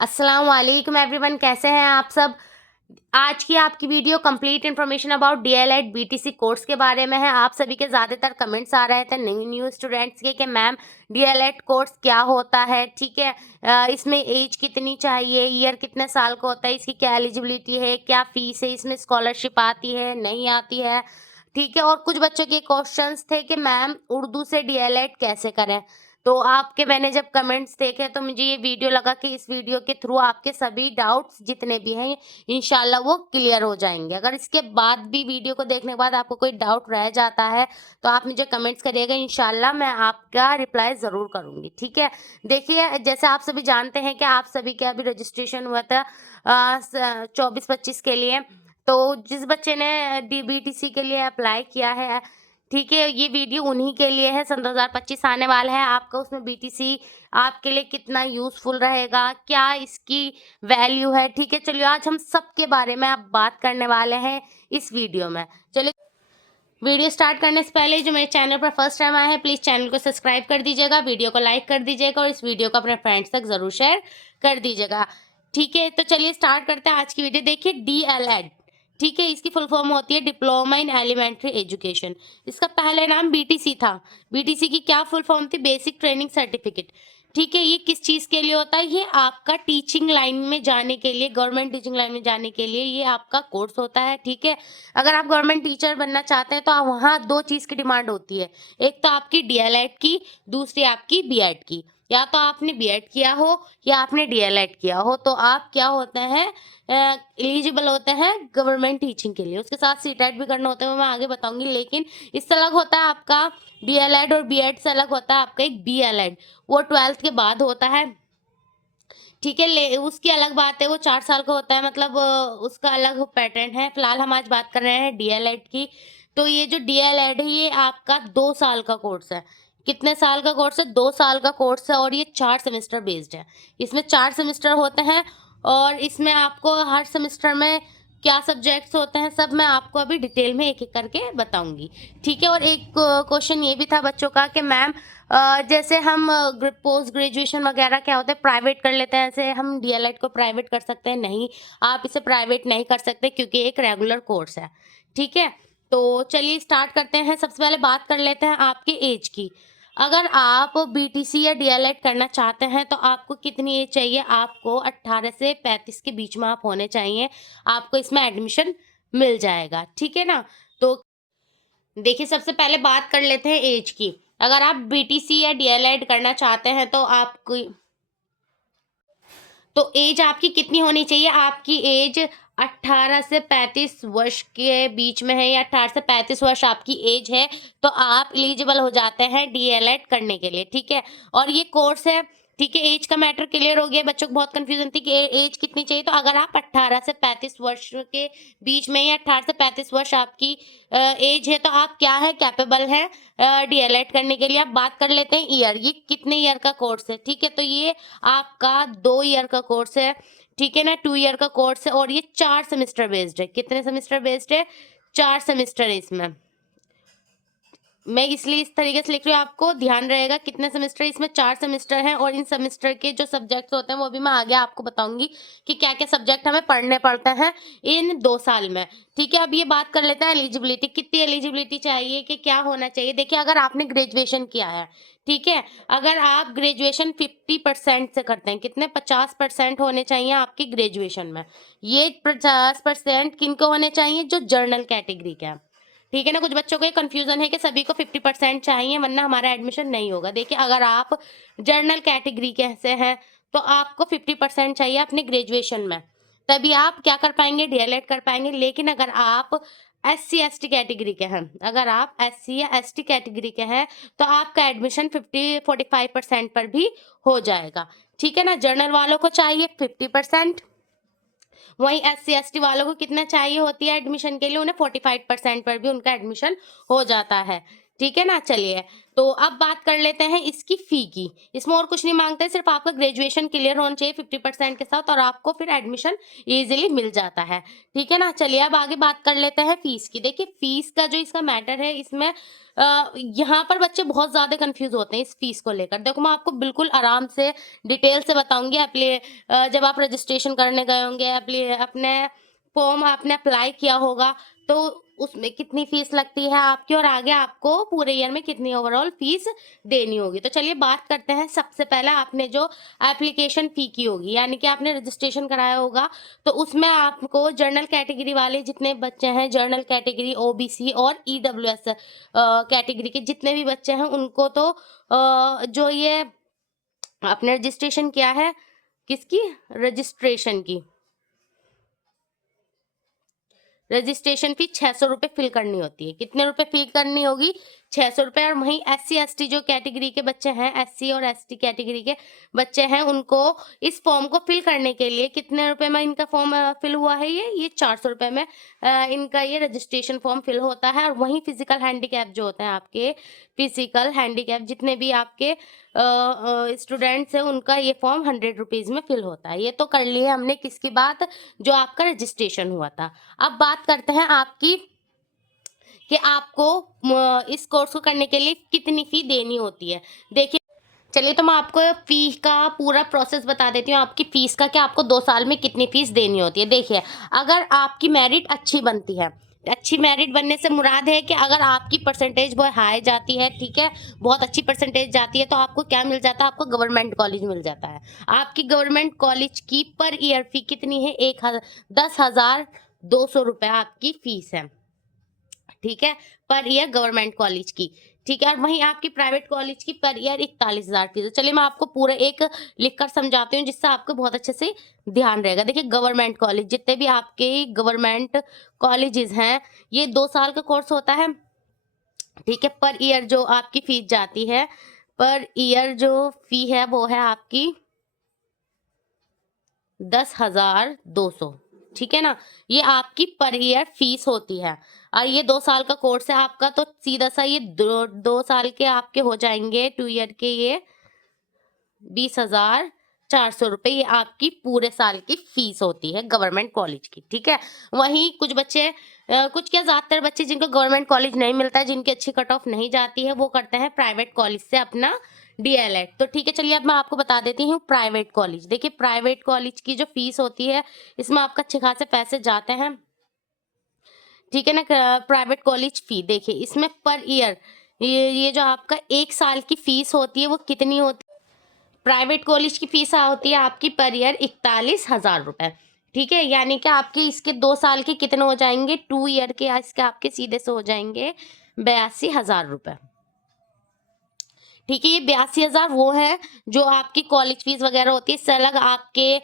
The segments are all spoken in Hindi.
अस्सलाम वालेकुम एवरीवन, कैसे हैं आप सब। आज की आपकी video complete information about DElEd BTC course के बारे में है। आप सभी के ज़्यादातर कमेंट्स आ रहे थे न्यू स्टूडेंट्स के कि मैम डीएलएड कोर्स क्या होता है, ठीक है। इसमें एज कितनी चाहिए, ईयर कितने साल का होता है, इसकी क्या एलिजिबिलिटी है, क्या फीस है, इसमें स्कॉलरशिप आती है नहीं आती है, ठीक है। और कुछ बच्चों के क्वेश्चंस थे कि मैम उर्दू से डीएलएड कैसे करें। तो आपके मैंने जब कमेंट्स देखे तो मुझे ये वीडियो लगा कि इस वीडियो के थ्रू आपके सभी डाउट्स जितने भी हैं इंशाल्लाह वो क्लियर हो जाएंगे। अगर इसके बाद भी वीडियो को देखने के बाद आपको कोई डाउट रह जाता है तो आप मुझे कमेंट्स करिएगा, इंशाल्लाह मैं आपका रिप्लाई ज़रूर करूँगी, ठीक है। देखिए, जैसे आप सभी जानते हैं कि आप सभी का अभी रजिस्ट्रेशन हुआ था 24-25 के लिए। तो जिस बच्चे ने डीबीटीसी के लिए अप्लाई किया है, ठीक है, ये वीडियो उन्हीं के लिए है। सन 2025 आने वाला है, आपका उसमें बीटीसी आपके लिए कितना यूज़फुल रहेगा, क्या इसकी वैल्यू है, ठीक है। चलिए, आज हम सबके बारे में अब बात करने वाले हैं इस वीडियो में। चलिए, वीडियो स्टार्ट करने से पहले जो मेरे चैनल पर फर्स्ट टाइम आए हैं प्लीज़ चैनल को सब्सक्राइब कर दीजिएगा, वीडियो को लाइक कर दीजिएगा और इस वीडियो को अपने फ्रेंड्स तक ज़रूर शेयर कर दीजिएगा, ठीक है। तो चलिए स्टार्ट करते हैं आज की वीडियो। देखिए, डीएलएड, ठीक है, इसकी फुल फॉर्म होती है डिप्लोमा इन एलिमेंट्री एजुकेशन। इसका पहले नाम बीटीसी था। बीटीसी की क्या फुल फॉर्म थी? बेसिक ट्रेनिंग सर्टिफिकेट, ठीक है। ये किस चीज़ के लिए होता है? ये आपका टीचिंग लाइन में जाने के लिए, गवर्नमेंट टीचिंग लाइन में जाने के लिए ये आपका कोर्स होता है, ठीक है। अगर आप गवर्नमेंट टीचर बनना चाहते हैं तो आप वहाँ 2 चीज़ की डिमांड होती है। एक तो आपकी डीएलएड की, दूसरी आपकी बीएड की। या तो आपने बीएड किया हो या आपने डीएलएड किया हो तो आप क्या होते हैं, एलिजिबल होते हैं गवर्नमेंट टीचिंग के लिए। उसके साथ सीटेट भी करना होता है, वो मैं आगे बताऊँगी। लेकिन इससे अलग होता है आपका डीएलएड, और बीएड से अलग होता है आपका एक बीएलएड, वो 12th के बाद होता है, ठीक है। ले उसकी अलग बात है, वो 4 साल का होता है, मतलब उसका अलग पैटर्न है। फिलहाल हम आज बात कर रहे हैं डीएलएड की। तो ये जो डीएलएड है ये आपका 2 साल का कोर्स है। कितने साल का कोर्स है? 2 साल का कोर्स है और ये 4 सेमेस्टर बेस्ड है। इसमें 4 सेमेस्टर होते हैं और इसमें आपको हर सेमेस्टर में क्या सब्जेक्ट्स होते हैं सब मैं आपको अभी डिटेल में एक-एक करके बताऊँगी, ठीक है। और एक क्वेश्चन ये भी था बच्चों का कि मैम जैसे हम पोस्ट ग्रेजुएशन वगैरह क्या होता है प्राइवेट कर लेते हैं, ऐसे हम डीएलएड को प्राइवेट कर सकते हैं? नहीं, आप इसे प्राइवेट नहीं कर सकते क्योंकि एक रेगुलर कोर्स है, ठीक है। तो चलिए स्टार्ट करते हैं। सबसे पहले बात कर लेते हैं आपके एज की। अगर आप बीटीसी या डीएलएड करना चाहते हैं तो आपको कितनी एज चाहिए? आपको 18 से 35 के बीच में आप होने चाहिए, आपको इसमें एडमिशन मिल जाएगा, ठीक है ना। तो देखिए, सबसे पहले बात कर लेते हैं एज की। अगर आप बीटीसी या डीएलएड करना चाहते हैं तो आपकी तो एज आपकी कितनी होनी चाहिए? आपकी एज 18 से 35 वर्ष के बीच में है या 18 से 35 वर्ष आपकी एज है तो आप एलिजिबल हो जाते हैं डीएलएड करने के लिए, ठीक है। और ये कोर्स है, ठीक है। एज का मैटर क्लियर हो गया। बच्चों को बहुत कंफ्यूजन थी कि एज कितनी चाहिए। तो अगर आप 18 से 35 वर्ष के बीच में या 18 से 35 वर्ष आपकी एज है तो आप क्या है, कैपेबल हैं डीएलएड करने के लिए। अब बात कर लेते हैं ईयर, ये कितने ईयर का कोर्स है, ठीक है। तो ये आपका 2 ईयर का कोर्स है, ठीक है ना, 2 ईयर का कोर्स है और ये 4 सेमेस्टर बेस्ड है। कितने सेमेस्टर बेस्ड है? 4 सेमेस्टर है इसमें। मैं इसलिए इस तरीके से लिख रही हूँ, आपको ध्यान रहेगा कितने सेमेस्टर, इसमें 4 सेमेस्टर हैं और इन सेमेस्टर के जो सब्जेक्ट्स होते हैं वो भी मैं आगे आपको बताऊँगी कि क्या-क्या सब्जेक्ट हमें पढ़ने पड़ते हैं इन 2 साल में, ठीक है। अब ये बात कर लेते हैं एलिजिबिलिटी, कितनी एलिजिबिलिटी चाहिए, कि क्या होना चाहिए। देखिए, अगर आपने ग्रेजुएशन किया है, ठीक है, अगर आप ग्रेजुएशन 50% से करते हैं, कितने 50% होने चाहिए आपकी ग्रेजुएशन में। ये 50% किनको होने चाहिए? जो जर्नल कैटेगरी के हैं, ठीक है ना। कुछ बच्चों को ये कंफ्यूजन है कि सभी को 50% चाहिए वरना हमारा एडमिशन नहीं होगा। देखिए, अगर आप जनरल कैटेगरी के से हैं तो आपको 50% चाहिए अपने ग्रेजुएशन में, तभी आप क्या कर पाएंगे, डीएलएड कर पाएंगे। लेकिन अगर आप एससी एसटी कैटेगरी के हैं, अगर आप एससी या एसटी कैटेगरी के हैं तो आपका एडमिशन 45% पर भी हो जाएगा, ठीक है ना। जनरल वालों को चाहिए 50%, वहीं एससी-एसटी वालों को कितना चाहिए होती है एडमिशन के लिए? उन्हें 45% पर भी उनका एडमिशन हो जाता है, ठीक है ना? चलिए, तो अब बात कर लेते हैं इसकी फ़ी की। इसमें और कुछ नहीं माँगते, सिर्फ़ आपका ग्रेजुएशन क्लियर होना चाहिए 50% के साथ और आपको फिर एडमिशन ईज़िली मिल जाता है। ठीक है ना? चलिए अब आगे बात कर लेते हैं फ़ीस की। देखिए फ़ीस का जो इसका मैटर है, इसमें यहाँ पर बच्चे बहुत ज़्यादा कन्फ्यूज़ होते हैं इस फ़ीस को लेकर। देखो मैं आपको बिल्कुल आराम से डिटेल से बताऊँगी। जब आप रजिस्ट्रेशन करने गए होंगे, अपने फॉर्म आपने अप्लाई किया होगा, तो उसमें कितनी फीस लगती है आपकी और आगे आपको पूरे ईयर में कितनी ओवरऑल फीस देनी होगी। तो चलिए बात करते हैं, सबसे पहले आपने जो एप्लीकेशन फ़ी की होगी, यानी कि आपने रजिस्ट्रेशन कराया होगा, तो उसमें आपको जनरल कैटेगरी वाले जितने बच्चे हैं, जनरल कैटेगरी, ओबीसी और ईडब्ल्यूएस कैटेगरी के जितने भी बच्चे हैं, उनको तो जो ये आपने रजिस्ट्रेशन किया है, किसकी? रजिस्ट्रेशन की। रजिस्ट्रेशन फी 600 रुपए फिल करनी होती है। कितने रुपए फिल करनी होगी? 600 रुपए। और वहीं एससी एसटी जो कैटेगरी के बच्चे हैं, एससी और एसटी कैटेगरी के बच्चे हैं, उनको इस फॉर्म को फिल करने के लिए कितने रुपए में इनका फॉर्म फिल हुआ है? ये 400 रुपए में इनका ये रजिस्ट्रेशन फॉर्म फिल होता है। और वहीं फिजिकल हैंडीकैप जो होते हैं आपके, फिजिकल हैंडीकैप जितने भी आपके स्टूडेंट्स हैं, उनका ये फॉर्म 100 रुपीज़ में फिल होता है। ये तो कर ली है हमने किसकी बात? जो आपका रजिस्ट्रेशन हुआ था। अब बात करते हैं आपकी कि आपको इस कोर्स को करने के लिए कितनी फी देनी होती है। देखिए, चलिए तो मैं आपको फी का पूरा प्रोसेस बता देती हूँ, आपकी फीस का कि आपको 2 साल में कितनी फीस देनी होती है। देखिए, अगर आपकी मेरिट अच्छी बनती है, अच्छी मेरिट बनने से मुराद है कि अगर आपकी परसेंटेज बहुत हाई जाती है, ठीक है, बहुत अच्छी परसेंटेज जाती है, तो आपको क्या मिल जाता है? आपको गवर्नमेंट कॉलेज मिल जाता है। आपकी गवर्नमेंट कॉलेज की पर ईयर फी कितनी है? 10,200 रुपये आपकी फीस है। ठीक है, पर ईयर गवर्नमेंट कॉलेज की। ठीक है, और वहीं आपकी प्राइवेट कॉलेज की पर ईयर 41,000 फीस है। चलिए मैं आपको पूरा एक लिखकर समझाती हूँ, जिससे आपको बहुत अच्छे से ध्यान रहेगा। देखिए, गवर्नमेंट कॉलेज, जितने भी आपके गवर्नमेंट कॉलेजेस हैं, ये 2 साल का कोर्स होता है। ठीक है, पर ईयर जो आपकी फीस जाती है, पर ईयर जो फी है वो है आपकी 10,200। ठीक है ना? ये आपकी पर ईयर फीस होती है। और ये 2 साल का कोर्स है आपका, तो सीधा सा ये 2 साल के आपके हो जाएँगे, 2 ईयर के, ये 20,400 रुपए ये आपकी पूरे साल की फीस होती है गवर्नमेंट कॉलेज की। ठीक है? वहीं कुछ बच्चे कुछ क्या ज़्यादातर बच्चे जिनको गवर्नमेंट कॉलेज नहीं मिलता है, जिनकी अच्छी कट ऑफ नहीं जाती है, वो करते हैं प्राइवेट कॉलेज से अपना डीएलएड। तो ठीक है, चलिए अब मैं आपको बता देती हूँ प्राइवेट कॉलेज। देखिए, प्राइवेट कॉलेज की जो फीस होती है, इसमें आपका अच्छे खासे पैसे जाते हैं। ठीक है ना? प्राइवेट कॉलेज फी देखिए, इसमें पर ईयर ये जो आपका 1 साल की फीस होती है, वो कितनी होती है? प्राइवेट कॉलेज की फीस होती है आपकी पर ईयर 41,000 रुपए। ठीक है, यानी कि आपके इसके 2 साल के कितने हो जाएंगे? 2 ईयर के इसके आपके सीधे से हो जाएंगे 82,000 रुपए। ठीक है, ये 82,000 वो है जो आपकी कॉलेज फीस वगैरह होती है। इससे अलग आपके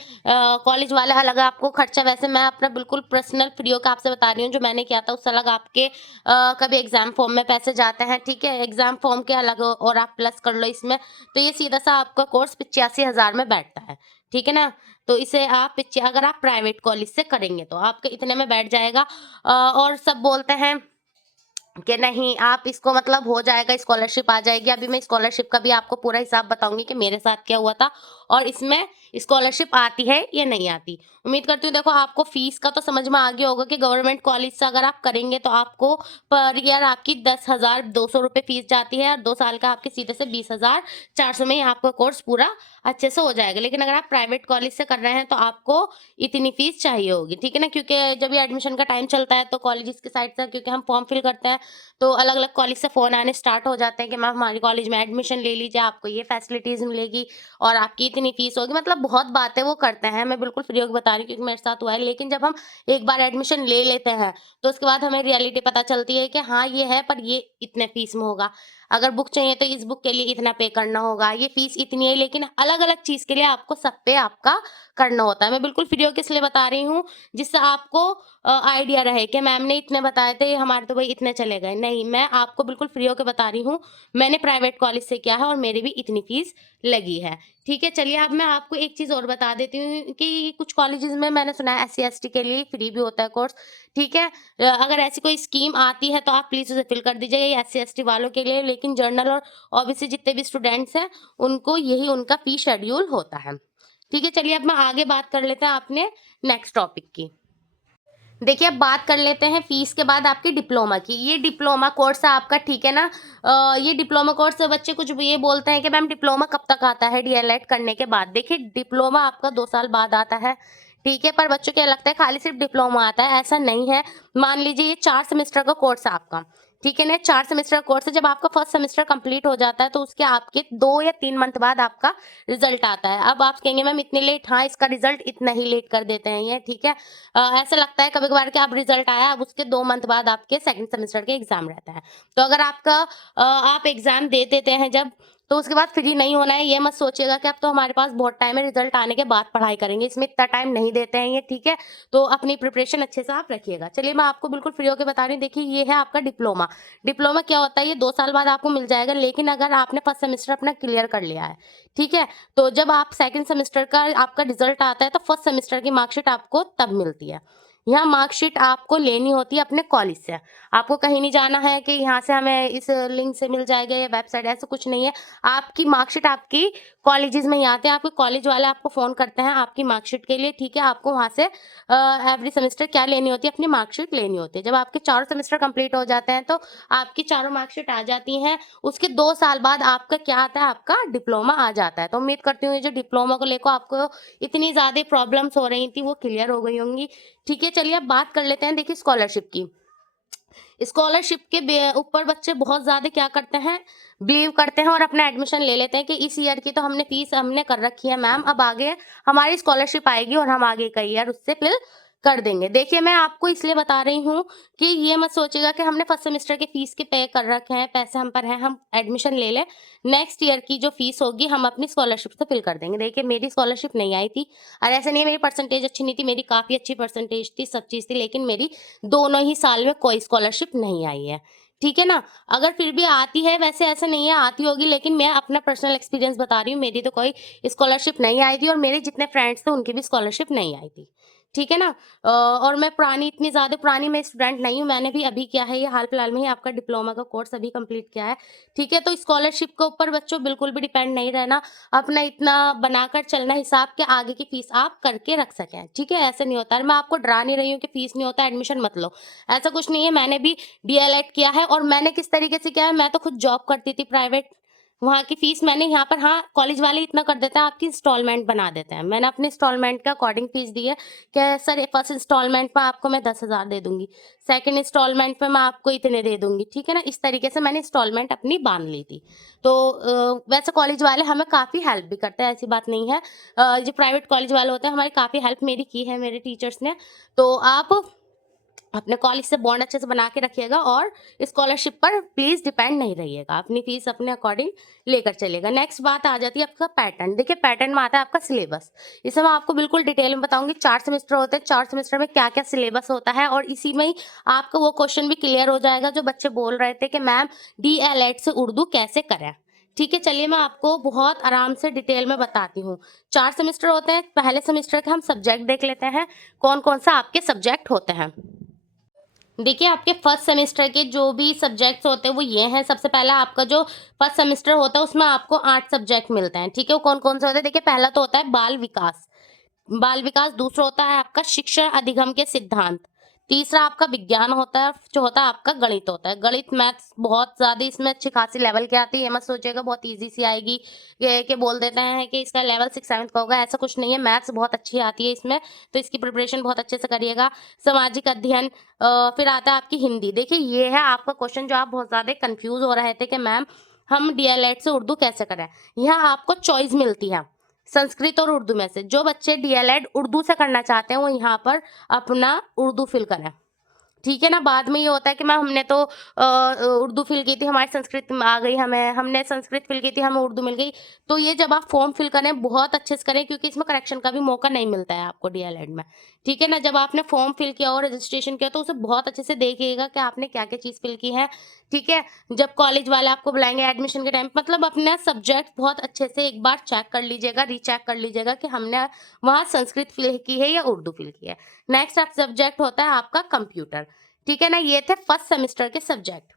कॉलेज वाले अलग आपको खर्चा, वैसे मैं अपना बिल्कुल पर्सनल फ्री का आपसे बता रही हूँ जो मैंने किया था, उससे अलग आपके कभी एग्जाम फॉर्म में पैसे जाते हैं। ठीक है, एग्जाम फॉर्म के अलग और आप प्लस कर लो इसमें, तो ये सीधा सा आपका कोर्स 85,000 में बैठता है। ठीक है ना? तो इसे आप अगर आप प्राइवेट कॉलेज से करेंगे तो आपके इतने में बैठ जाएगा। और सब बोलते हैं कि नहीं आप इसको मतलब हो जाएगा, स्कॉलरशिप आ जाएगी। अभी मैं स्कॉलरशिप का भी आपको पूरा हिसाब बताऊंगी कि मेरे साथ क्या हुआ था और इसमें स्कॉलरशिप आती है या नहीं आती। उम्मीद करती हूँ देखो आपको फीस का तो समझ में आ गया होगा कि गवर्नमेंट कॉलेज से अगर आप करेंगे तो आपको पर ईयर आपकी 10,200 रुपये फीस जाती है और 2 साल का आपके सीधे से 20,400 में ही आपका कोर्स पूरा अच्छे से हो जाएगा। लेकिन अगर आप प्राइवेट कॉलेज से कर रहे हैं तो आपको इतनी फीस चाहिए होगी। ठीक है ना? क्योंकि जब ये एडमिशन का टाइम चलता है तो कॉलेजेस की साइड से, क्योंकि हम फॉर्म फिल करते हैं, तो अलग-अलग कॉलेज से फ़ोन आने स्टार्ट हो जाते हैं कि मैम हमारे कॉलेज में एडमिशन ले लीजिए, आपको ये फैसिलिटीज़ मिलेगी और आपकी इतनी फ़ीस होगी। मतलब बहुत बातें वो करते हैं, मैं बिल्कुल फ्री होके बता रही हूँ क्योंकि मेरे साथ हुआ है। लेकिन जब हम एक बार एडमिशन ले लेते हैं, तो उसके बाद हमें रियलिटी पता चलती है कि हाँ, ये है पर ये इतने फ़ीस में होगा। अगर बुक चाहिए तो इस बुक के लिए इतना पे करना होगा, ये फीस इतनी है, लेकिन अलग-अलग चीज़ के लिए आपको सब पे आपका करना होता है। मैं बिल्कुल फ्री ऑफ इसलिए बता रही हूँ, जिससे आपको आइडिया रहे कि मैम ने इतने बताए थे, हमारे तो भाई इतने चले गए। नहीं, मैं आपको बिल्कुल फ्री होके बता रही हूँ, मैंने प्राइवेट कॉलेज से किया है और मेरी भी इतनी फीस लगी है। ठीक है, चलिए अब मैं आपको एक चीज़ और बता देती हूँ कि कुछ कॉलेजेस में मैंने सुना है एससी-एसटी के लिए फ्री भी होता है कोर्स, ठीक है? अगर ऐसी कोई स्कीम आती है तो आप प्लीज़ उसे फिल कर दीजिएगा, ये एससी-एसटी वालों के लिए, लेकिन जनरल और ओबीसी जितने भी स्टूडेंट्स हैं, उनको यही उनका फी शेड्यूल होता है। ठीक है, चलिए अब मैं आगे बात कर लेते हैं अपने नेक्स्ट टॉपिक की। देखिए, अब बात कर लेते हैं फीस के बाद आपकी डिप्लोमा की। ये डिप्लोमा कोर्स है आपका, ठीक है ना? ये डिप्लोमा कोर्स बच्चे कुछ भी ये बोलते हैं कि मैम डिप्लोमा कब तक आता है डीएलएड करने के बाद? देखिए, डिप्लोमा आपका 2 साल बाद आता है, ठीक है? पर बच्चों को ये लगता है खाली सिर्फ डिप्लोमा आता है, ऐसा नहीं है। मान लीजिए ये 4 सेमेस्टर का कोर्स है आपका, ठीक है ना? 4 सेमेस्टर का कोर्स है, जब आपका फर्स्ट सेमेस्टर कंप्लीट हो जाता है तो उसके आपके 2 या 3 मंथ बाद आपका रिजल्ट आता है। अब आप कहेंगे मैम इतने लेट, हाँ, इसका रिजल्ट इतना ही लेट कर देते हैं ये, ठीक है? ऐसा लगता है कभी-कभार कि अब रिजल्ट आया, अब उसके 2 मंथ बाद आपके सेकंड सेमेस्टर के एग्ज़ाम रहता है। तो अगर आपका आप एग्ज़ाम दे देते हैं जब, तो उसके बाद फ्री नहीं होना है, ये मत सोचिएगा कि अब तो हमारे पास बहुत टाइम है, रिजल्ट आने के बाद पढ़ाई करेंगे, इसमें इतना टाइम नहीं देते हैं ये, ठीक है? तो अपनी प्रिपरेशन अच्छे से आप रखिएगा। चलिए मैं आपको बिल्कुल फ्री होके बता रही हूँ, देखिए ये है आपका डिप्लोमा। डिप्लोमा क्या होता है? ये 2 साल बाद आपको मिल जाएगा, लेकिन अगर आपने फर्स्ट सेमेस्टर अपना क्लियर कर लिया है, ठीक है? तो जब आप सेकंड सेमेस्टर का आपका रिजल्ट आता है तो फर्स्ट सेमेस्टर की मार्कशीट आपको तब मिलती है। यह मार्कशीट आपको लेनी होती है अपने कॉलेज से। आपको कहीं नहीं जाना है कि यहाँ से हमें इस लिंक से मिल जाएगा या वेबसाइट, ऐसा कुछ नहीं है। आपकी मार्कशीट आपकी कॉलेजेस में ही आते हैं, आपके कॉलेज वाले आपको फ़ोन करते हैं आपकी मार्कशीट के लिए, ठीक है? आपको वहाँ से एवरी सेमेस्टर क्या लेनी होती है? अपनी मार्कशीट लेनी होती है। जब आपके चारों सेमेस्टर कंप्लीट हो जाते हैं तो आपकी चारों मार्कशीट आ जाती हैं। उसके 2 साल बाद आपका क्या आता है? आपका डिप्लोमा आ जाता है। तो उम्मीद करती हूँ ये जो डिप्लोमा को लेकर आपको इतनी ज़्यादा प्रॉब्लम्स हो रही थी वो क्लियर हो गई होंगी। ठीक है, चलिए अब बात कर लेते हैं देखिए स्कॉलरशिप की। स्कॉलरशिप के ऊपर बच्चे बहुत ज़्यादा क्या करते हैं, बिलीव करते हैं और अपना एडमिशन ले लेते हैं कि इस ईयर की तो हमने फीस हमने कर रखी है मैम, अब आगे हमारी स्कॉलरशिप आएगी और हम आगे का ईयर उससे फिल कर देंगे। देखिए मैं आपको इसलिए बता रही हूँ कि ये मत सोचिएगा कि हमने फर्स्ट सेमेस्टर की फीस के पे कर रखे हैं, पैसे हम पर हैं, हम एडमिशन ले लें, नेक्स्ट ईयर की जो फीस होगी हम अपनी स्कॉलरशिप से फिल कर देंगे। देखिए मेरी स्कॉलरशिप नहीं आई थी और ऐसा नहीं है मेरी परसेंटेज अच्छी नहीं थी, मेरी काफ़ी अच्छी परसेंटेज थी, सब चीज़ थी, लेकिन मेरी दोनों ही साल में कोई स्कॉलरशिप नहीं आई है। ठीक है ना? अगर फिर भी आती है, वैसे ऐसा नहीं है आती होगी, लेकिन मैं अपना पर्सनल एक्सपीरियंस बता रही हूँ, मेरी तो कोई स्कॉलरशिप नहीं आई थी और मेरे जितने फ्रेंड्स थे उनकी भी स्कॉलरशिप नहीं आई थी। ठीक है ना? और मैं पुरानी इतनी ज़्यादा पुरानी मैं स्टूडेंट नहीं हूँ, मैंने भी अभी किया है, ये हाल-फिलहाल में ही आपका डिप्लोमा का कोर्स अभी कंप्लीट किया है। ठीक है? तो स्कॉलरशिप के ऊपर बच्चों बिल्कुल भी डिपेंड नहीं रहना, अपना इतना बनाकर चलना हिसाब के आगे की फीस आप करके रख सकें। ठीक है? ऐसे नहीं होता है, मैं आपको डरा नहीं रही हूँ कि फीस नहीं होता, एडमिशन मत लो। ऐसा कुछ नहीं है, मैंने भी डीएलएड किया है और मैंने किस तरीके से किया है, मैं तो खुद जॉब करती थी प्राइवेट, वहाँ की फीस मैंने यहाँ पर, हाँ, कॉलेज वाले इतना कर देते हैं, आपकी इंस्टॉलमेंट बना देते हैं। मैंने अपने इंस्टॉलमेंट के अकॉर्डिंग फीस दी है कि सर फर्स्ट इंस्टॉलमेंट में आपको मैं 10,000 दे दूँगी, सेकंड इंस्टॉलमेंट में मैं आपको इतने दे दूँगी, ठीक है ना? इस तरीके से मैंने इंस्टॉलमेंट अपनी बाँध ली थी। तो वैसे कॉलेज वाले हमें काफ़ी हेल्प भी करते हैं, ऐसी बात नहीं है। जो प्राइवेट कॉलेज वाले होते हैं, हमारी काफ़ी हेल्प मेरी की है मेरे टीचर्स ने। तो आप अपने कॉलेज से बॉन्ड अच्छे से बना के रखिएगा और स्कॉलरशिप पर प्लीज़ डिपेंड नहीं रहिएगा। अपनी फीस अपने अकॉर्डिंग लेकर चलिएगा। नेक्स्ट बात आ जाती है आपका पैटर्न। देखिए पैटर्न में आता है आपका सिलेबस। इसे मैं आपको बिल्कुल डिटेल में बताऊँगी। 4 सेमेस्टर होते हैं, 4 सेमेस्टर में क्या-क्या सिलेबस होता है और इसी में ही आपका वो क्वेश्चन भी क्लियर हो जाएगा जो बच्चे बोल रहे थे कि मैम डीएलएड से उर्दू कैसे करें? ठीक है, चलिए मैं आपको बहुत आराम से डिटेल में बताती हूँ। 4 सेमेस्टर होते हैं, पहले सेमेस्टर के हम सब्जेक्ट देख लेते हैं, कौन-कौन सा आपके सब्जेक्ट होते हैं। देखिए आपके फर्स्ट सेमेस्टर के जो भी सब्जेक्ट्स होते हैं वो ये हैं। सबसे पहला आपका जो फर्स्ट सेमेस्टर होता है उसमें आपको 8 सब्जेक्ट मिलते हैं, ठीक है? वो कौन-कौन से होते हैं? देखिए पहला तो होता है बाल विकास। बाल विकास, दूसरा होता है आपका शिक्षण अधिगम के सिद्धांत, तीसरा आपका विज्ञान होता है, जो होता है आपका गणित होता है। गणित मैथ्स बहुत ज़्यादा इसमें अच्छी खासी लेवल की आती है, ये मत सोचिएगा बहुत ईज़ी सी आएगी, ये कि बोल देते हैं कि इसका लेवल 6-7 का होगा, ऐसा कुछ नहीं है। मैथ्स बहुत अच्छी आती है इसमें, तो इसकी प्रिपरेशन बहुत अच्छे से करिएगा। सामाजिक अध्ययन, फिर आता है आपकी हिंदी। देखिए ये है आपका क्वेश्चन जो आप बहुत ज़्यादा कन्फ्यूज़ हो रहे थे कि मैम हम डीएलएड से उर्दू कैसे करें? यहाँ आपको चॉइस मिलती है संस्कृत और उर्दू में से। जो बच्चे डीएलएड उर्दू से करना चाहते हैं वो यहाँ पर अपना उर्दू फिल करें, ठीक है ना। बाद में ये होता है कि मैम हमने तो उर्दू फिल की थी, हमारी संस्कृत में आ गई, हमने संस्कृत फिल की थी, हमें उर्दू मिल गई। तो ये जब आप फॉर्म फिल करें बहुत अच्छे से करें, क्योंकि इसमें करेक्शन का भी मौका नहीं मिलता है आपको डीएलएड में। ठीक है ना। जब आपने फॉर्म फिल किया और रजिस्ट्रेशन किया तो उसे बहुत अच्छे से देखिएगा कि आपने क्या क्या चीज़ फिल की है। ठीक है। जब कॉलेज वाले आपको बुलाएंगे एडमिशन के टाइम, मतलब अपना सब्जेक्ट बहुत अच्छे से एक बार चेक कर लीजिएगा, रीचेक कर लीजिएगा कि हमने वहाँ संस्कृत फिल की है या उर्दू फिल की है। नेक्स्ट सब्जेक्ट होता है आपका कंप्यूटर। ठीक है ना। ये थे फर्स्ट सेमेस्टर के सब्जेक्ट,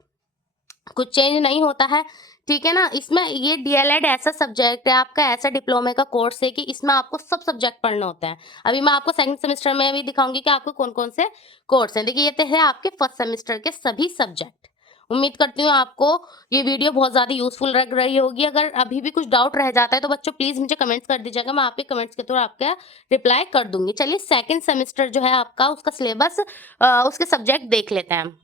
कुछ चेंज नहीं होता है। ठीक है ना। इसमें ये डीएलएड ऐसा सब्जेक्ट है आपका, ऐसा डिप्लोमे का कोर्स है कि इसमें आपको सब सब्जेक्ट पढ़ने होते हैं। अभी मैं आपको सेकंड सेमेस्टर में भी दिखाऊंगी कि आपको कौन कौन से कोर्स हैं। देखिए ये तो है आपके फर्स्ट सेमेस्टर के सभी सब्जेक्ट। उम्मीद करती हूँ आपको ये वीडियो बहुत ज़्यादा यूजफुल लग रही होगी। अगर अभी भी कुछ डाउट रह जाता है तो बच्चों प्लीज़ मुझे कमेंट्स कर दीजिएगा, मैं आपके कमेंट्स के थ्रू आपका रिप्लाई कर दूंगी। चलिए सेकंड सेमेस्टर जो है आपका, उसका सिलेबस, उसके सब्जेक्ट देख लेते हैं।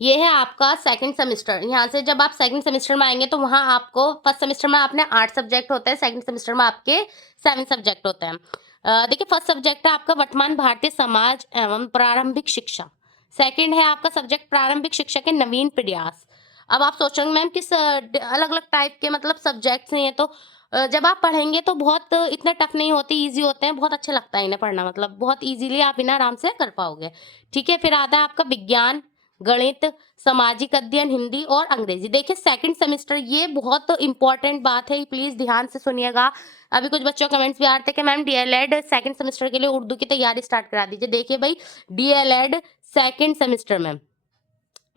ये है आपका सेकंड सेमेस्टर। यहाँ से जब आप सेकंड सेमेस्टर में आएंगे तो वहाँ आपको फर्स्ट सेमेस्टर में आपने 8 सब्जेक्ट होते हैं, सेकंड सेमेस्टर में आपके 7 सब्जेक्ट होते हैं। देखिए फर्स्ट सब्जेक्ट है आपका वर्तमान भारतीय समाज एवं प्रारंभिक शिक्षा। सेकंड है आपका सब्जेक्ट प्रारंभिक शिक्षा के नवीन प्रयास। अब आप सोच रहे होंगे मैम किस अलग अलग टाइप के मतलब सब्जेक्ट्स हैं ये, तो जब आप पढ़ेंगे तो बहुत इतने टफ नहीं होते, ईजी होते हैं, बहुत अच्छा लगता है इन्हें पढ़ना, मतलब बहुत ईजिली आप इन्हें आराम से कर पाओगे। ठीक है। फिर आता है आपका विज्ञान, गणित, सामाजिक अध्ययन, हिंदी और अंग्रेजी। देखिए सेकंड सेमेस्टर, ये बहुत इंपॉर्टेंट बात है, प्लीज ध्यान से सुनिएगा। अभी कुछ बच्चों कमेंट्स भी आ रहे थे कि मैम डीएलएड सेकंड सेमेस्टर के लिए उर्दू की तैयारी स्टार्ट करा दीजिए। देखिए भाई, डीएलएड सेकंड सेमेस्टर में,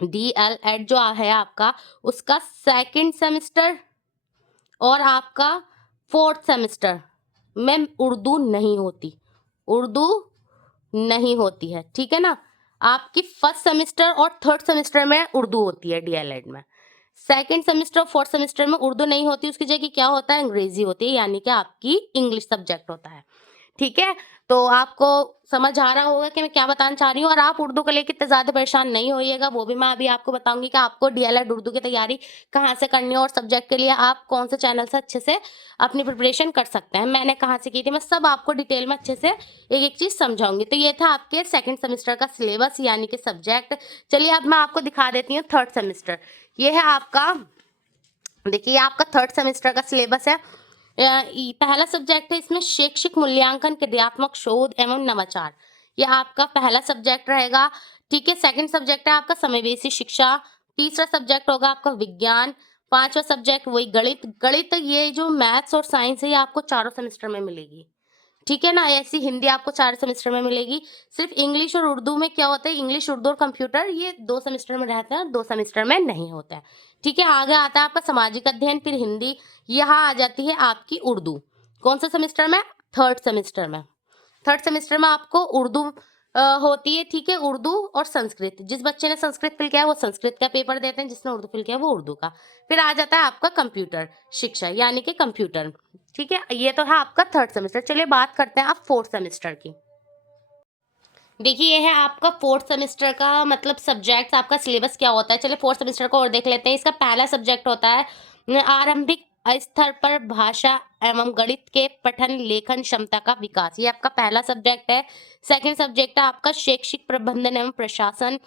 डीएलएड जो है आपका, उसका सेकंड सेमेस्टर और आपका फोर्थ सेमेस्टर में उर्दू नहीं होती, उर्दू नहीं होती है। ठीक है ना। आपकी फर्स्ट सेमेस्टर और थर्ड सेमेस्टर में उर्दू होती है डीएलएड में। सेकंड सेमेस्टर और फोर्थ सेमेस्टर में उर्दू नहीं होती, उसकी जगह क्या होता है, अंग्रेजी होती है, यानी कि आपकी इंग्लिश सब्जेक्ट होता है। ठीक है। तो आपको समझ आ रहा होगा कि मैं क्या बताना चाह रही हूँ, और आप उर्दू को लेकर इतने ज़्यादा परेशान नहीं होइएगा, वो भी मैं अभी आपको बताऊंगी कि आपको डीएलएड उर्दू की तैयारी कहाँ से करनी है और सब्जेक्ट के लिए आप कौन से चैनल से अच्छे से अपनी प्रिपरेशन कर सकते हैं, मैंने कहाँ से की थी, मैं सब आपको डिटेल में अच्छे से एक एक चीज़ समझाऊंगी। तो ये था आपके सेकेंड सेमेस्टर का सिलेबस यानी कि सब्जेक्ट। चलिए अब मैं आपको दिखा देती हूँ थर्ड सेमेस्टर। ये है आपका, देखिए आपका थर्ड सेमेस्टर का सिलेबस है। पहला सब्जेक्ट है इसमें शैक्षिक मूल्यांकन, क्रियात्मक शोध एवं नवाचार, ये आपका पहला सब्जेक्ट रहेगा। ठीक है। सेकंड सब्जेक्ट है आपका समावेशी शिक्षा। तीसरा सब्जेक्ट होगा आपका विज्ञान। पांचवा सब्जेक्ट वही गणित। गणित ये जो मैथ्स और साइंस है ये आपको चारों सेमेस्टर में मिलेगी। ठीक है ना। ऐसी हिंदी आपको 4 सेमेस्टर में मिलेगी। सिर्फ इंग्लिश और उर्दू में क्या होता है, इंग्लिश, उर्दू और कंप्यूटर ये 2 सेमेस्टर में रहता है, 2 सेमेस्टर में नहीं होता है। ठीक है। आगे आता है आपका सामाजिक अध्ययन, फिर हिंदी, यहाँ आ जाती है आपकी उर्दू। कौन सा सेमेस्टर में, थर्ड सेमेस्टर में। थर्ड सेमेस्टर में आपको उर्दू होती है। ठीक है। उर्दू और संस्कृत, जिस बच्चे ने संस्कृत फिल किया है वो संस्कृत का पेपर देते हैं, जिसने उर्दू फिल किया है वो उर्दू का। फिर आ जाता है आपका कंप्यूटर शिक्षा यानी कि कंप्यूटर। ठीक है। ये तो है आपका थर्ड सेमेस्टर। चलिए बात करते हैं आप फोर्थ सेमेस्टर की। देखिए ये है आपका फोर्थ सेमेस्टर का मतलब सब्जेक्ट्स, आपका सिलेबस क्या होता है। चलिए फोर्थ सेमेस्टर को और देख लेते हैं। इसका पहला सब्जेक्ट होता है आरंभिक स्तर पर भाषा एवं गणित के पठन लेखन क्षमता का विकास, ये आपका पहला सब्जेक्ट है। सेकंड सब्जेक्ट है आपका शैक्षिक प्रबंधन एवं प्रशासन।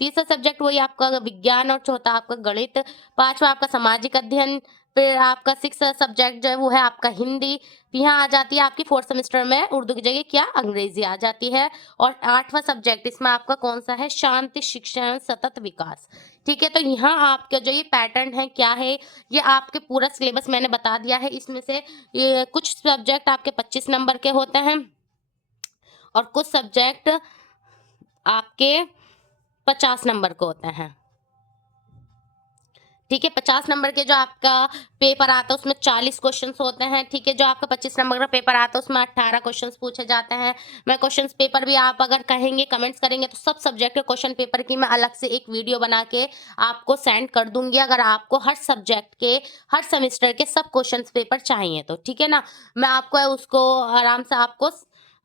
तीसरा सब्जेक्ट वही आपका विज्ञान और चौथा आपका गणित। पांचवा आपका सामाजिक अध्ययन। फिर आपका सिक्स सब्जेक्ट जो है वो है आपका हिंदी। यहाँ आ जाती है आपकी फोर्थ सेमेस्टर में उर्दू की जगह क्या, अंग्रेजी आ जाती है। और आठवां सब्जेक्ट इसमें आपका कौन सा है, शांति शिक्षा एवं सतत विकास। ठीक है। तो यहाँ आपका जो ये पैटर्न है क्या है, ये आपके पूरा सिलेबस मैंने बता दिया है। इसमें से ये कुछ सब्जेक्ट आपके 25 नंबर के होते हैं और कुछ सब्जेक्ट आपके 50 नंबर के होते हैं। ठीक है। 50 नंबर के जो आपका पेपर आता है उसमें 40 क्वेश्चंस होते हैं। ठीक है। जो आपका 25 नंबर का पेपर आता है उसमें 18 क्वेश्चंस पूछे जाते हैं। मैं क्वेश्चंस पेपर भी, आप अगर कहेंगे कमेंट्स करेंगे तो सब सब्जेक्ट के क्वेश्चन पेपर की मैं अलग से एक वीडियो बना के आपको सेंड कर दूंगी, अगर आपको हर सब्जेक्ट के हर सेमेस्टर के सब क्वेश्चन पेपर चाहिए तो। ठीक है ना। मैं आपको उसको आराम से आपको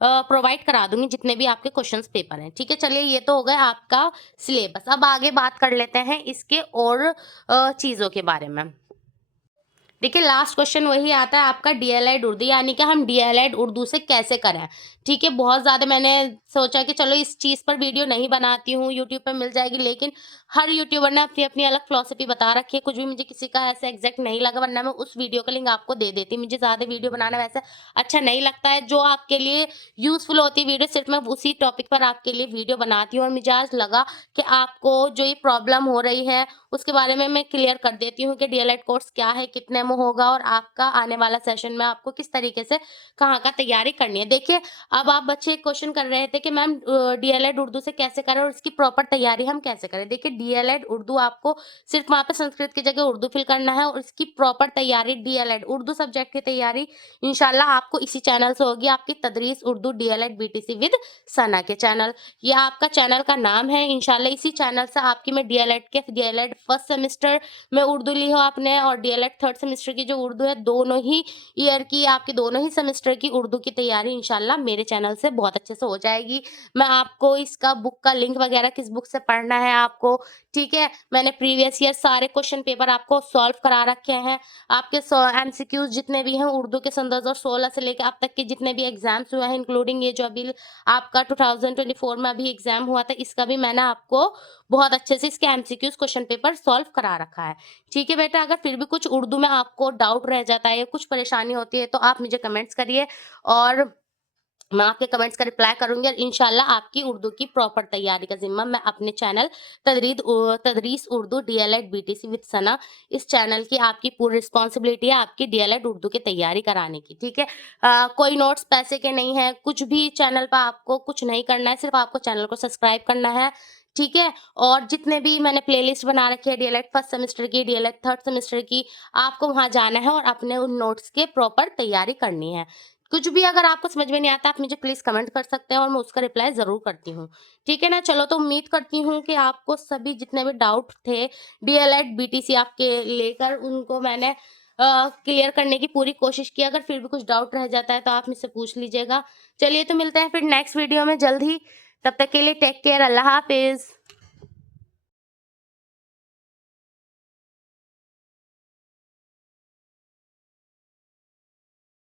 प्रोवाइड करा दूंगी जितने भी आपके क्वेश्चंस पेपर हैं। ठीक है। चलिए ये तो हो गया आपका सिलेबस। अब आगे बात कर लेते हैं इसके और चीज़ों के बारे में। देखिए लास्ट क्वेश्चन वही आता है आपका डीएलएड उर्दू, यानी कि हम डीएलएड उर्दू से कैसे करें। ठीक है, बहुत ज़्यादा मैंने सोचा कि चलो इस चीज़ पर वीडियो नहीं बनाती हूँ, यूट्यूब पे मिल जाएगी, लेकिन हर यूट्यूबर ने अपनी-अपनी अलग फिलॉसफी बता रखी है, कुछ भी मुझे किसी का ऐसा एग्ज़ैक्ट नहीं लगा, वरना मैं उस वीडियो का लिंक आपको दे देती। मुझे ज़्यादा वीडियो बनाना वैसे अच्छा नहीं लगता है, जो आपके लिए यूज़फुल होती है वीडियो, सिर्फ़ मैं उसी टॉपिक पर आपके लिए वीडियो बनाती हूँ, और मुझे आज लगा कि आपको जो ये प्रॉब्लम हो रही है उसके बारे में मैं क्लियर कर देती हूँ कि डीएलएड कोर्स क्या है, कितने में होगा, और आपका आने वाला सेशन में आपको किस तरीके से कहाँ का तैयारी करनी है। देखिए, अब आप बच्चे क्वेश्चन कर रहे थे कि मैम डीएलएड उर्दू से कैसे करें और इसकी प्रॉपर तैयारी हम कैसे करें। देखिए, डीएलएड उर्दू आपको सिर्फ वहाँ पे संस्कृत की जगह उर्दू फिल करना है, और इसकी प्रॉपर तैयारी डीएलएड उर्दू सब्जेक्ट की तैयारी इंशाल्लाह आपको इसी चैनल से होगी, आपकी तदरीस उर्दू डीएलएड बीटीसी विद सना के चैनल। ये आपका चैनल का नाम है। इंशाल्लाह इसी चैनल से आपकी मैं डीएलएड फर्स्ट सेमेस्टर में उर्दू ली हो आपने, और डीएलएड थर्ड सेमेस्टर की जो उर्दू है, दोनों ही ईयर की, आपकी दोनों ही सेमेस्टर की उर्दू की तैयारी इंशाल्लाह मेरे चैनल से बहुत अच्छे से हो जाएगी। मैं आपको इसका बुक का लिंक वगैरह, किस बुक से पढ़ना है आपको, ठीक है, मैंने प्रीवियस ईयर सारे क्वेश्चन पेपर आपको सॉल्व करा रखे हैं। आपके एमसीक्यूज जितने भी हैं उर्दू के संदर्भ, और 16 से लेकर अब तक के जितने भी एग्जाम्स हुए हैं, इंक्लूडिंग ये जो अभी आपका 2024 में अभी एग्जाम हुआ था, इसका भी मैंने आपको बहुत अच्छे से इसके एमसीक्यूज क्वेश्चन पेपर सॉल्व करा रखा है। ठीक है बेटा, अगर फिर भी कुछ उर्दू में आपको डाउट रह जाता है या कुछ परेशानी होती है, तो आप मुझे कमेंट्स करिए, और मैं आपके कमेंट्स का रिप्लाई करूंगी, और इंशाल्लाह आपकी उर्दू की प्रॉपर तैयारी का जिम्मा मैं अपने channel Tadrees Urdu DElEd BTC with Sana, इस चैनल की आपकी पूरी रिस्पॉन्सिबिलिटी है आपकी डीएलएड उर्दू की तैयारी कराने की। ठीक है, कोई नोट्स पैसे के नहीं है, कुछ भी चैनल पर आपको कुछ नहीं करना है, सिर्फ आपको चैनल को सब्सक्राइब करना है। ठीक है, और जितने भी मैंने प्लेलिस्ट बना रखी है डीएलएड फर्स्ट सेमेस्टर की, डीएलएड थर्ड सेमेस्टर की, आपको वहां जाना है और अपने उन नोट्स के प्रॉपर तैयारी करनी है। कुछ भी अगर आपको समझ में नहीं आता, आप मुझे प्लीज़ कमेंट कर सकते हैं, और मैं उसका रिप्लाई ज़रूर करती हूँ। ठीक है ना? चलो, तो उम्मीद करती हूँ कि आपको सभी जितने भी डाउट थे डीएलएड, बीटीसी आपके लेकर, उनको मैंने क्लियर करने की पूरी कोशिश की। अगर फिर भी कुछ डाउट रह जाता है तो आप मुझसे पूछ लीजिएगा। चलिए, तो मिलते हैं फिर नेक्स्ट वीडियो में जल्द ही। तब तक के लिए टेक केयर, अल्लाह हाफ़िज़।